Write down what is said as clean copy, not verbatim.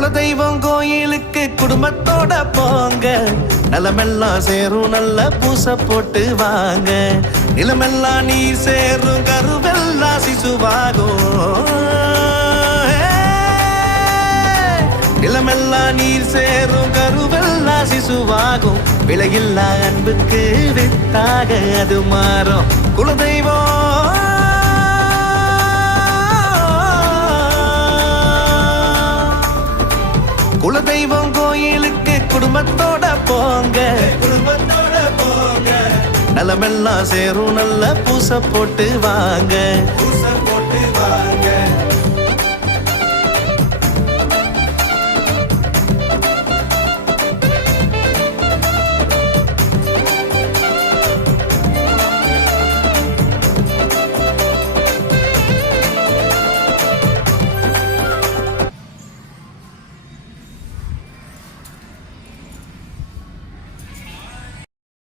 குலதெய்வம் கோயிலுக்கு குடும்பத்தோட போங்க, நலமெல்லாம் சேரும் நல்ல பூச போட்டு வாங்க. நிலமெல்லாம் நீர் சேரும் கருவெல்லாம் சிசுவாகும். நிலமெல்லாம் நீர் சேரும் கருவெல்லாம் சிசுவாகும். விலையில்லா அன்புக்கு வித்தாக அது மாறும். குலதெய்வம் குலதெய்வம் கோயிலுக்கு குடும்பத்தோட போங்க, நலமெல்லாம் சேரும் நல்ல பூச போட்டு வாங்க.